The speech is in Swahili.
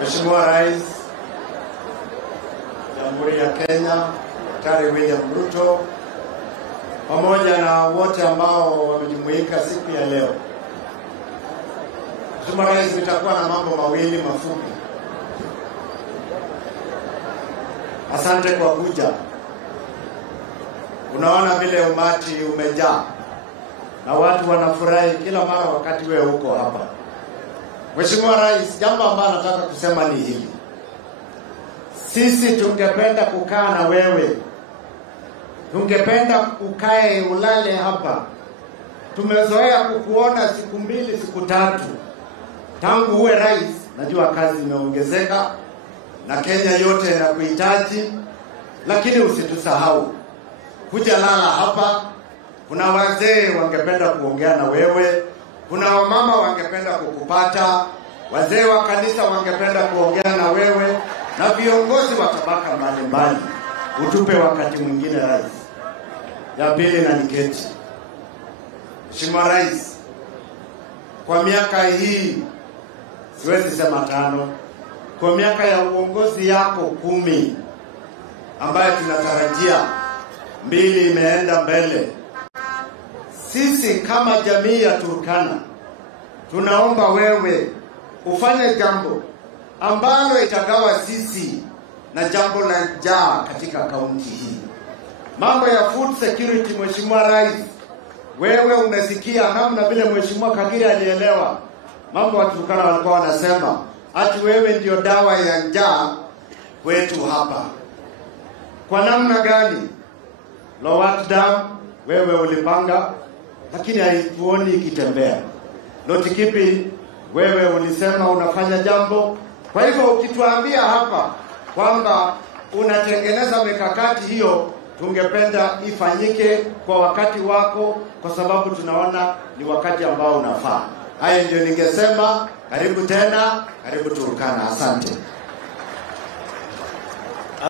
Mheshimiwa Rais Jamhuri ya Kenya Daktari William Ruto pamoja na wote ambao wamejumuika siku ya leo. Mheshimiwa Rais, nitakuwa na mambo mawili mafupi. Asante kwa kuja. Unaona vile umati umejaa na watu wanafurahi kila mara wakati wewe uko hapa. Mheshimiwa Rais, jambo ambalo nataka kusema ni hili. Sisi tungependa kukaa na wewe. Tungependa ukae ulale hapa. Tumezoea kukuona siku mbili, siku tatu. Tangu uwe rais, najua kazi imeongezeka na Kenya yote inakuhitaji, lakini usitusahau. Kuja lala hapa. Kuna wazee wangependa kuongea na wewe. Kuna wamama wangependa kukupata. Wazee wa kanisa wangependa kuongea na wewe. Na viongozi wa tabaka mbalimbali. Utupe wakati mwingine rais. Ya pili na niketi. Mheshimiwa Rais, kwa miaka hii, siwezi sema 5, kwa miaka ya uongozi yako 10 ambayo tunatarajia 2 imeenda mbele. Sisi kama jamii ya Turkana tunaomba wewe ufanye jambo ambalo itagawa sisi na jambo la njaa katika kaunti hii. Mambo ya food security, Mheshimiwa Rais, wewe unasikia namna vile Mheshimiwa Kagiri alielewa. Mambo ya Turkana walikuwa wanasema ati wewe ndio dawa ya njaa kwetu hapa. Kwa namna gani? Lowat Dam wewe ulipanga, lakini haituoni ikitembea. Lotikipi wewe ulisema unafanya jambo. Kwa hivyo ukituambia hapa kwamba unatengeneza mikakati hiyo, tungependa ifanyike kwa wakati wako, kwa sababu tunaona ni wakati ambao unafaa. Haya ndio ningesema. Karibu tena, karibu Turkana. Asante.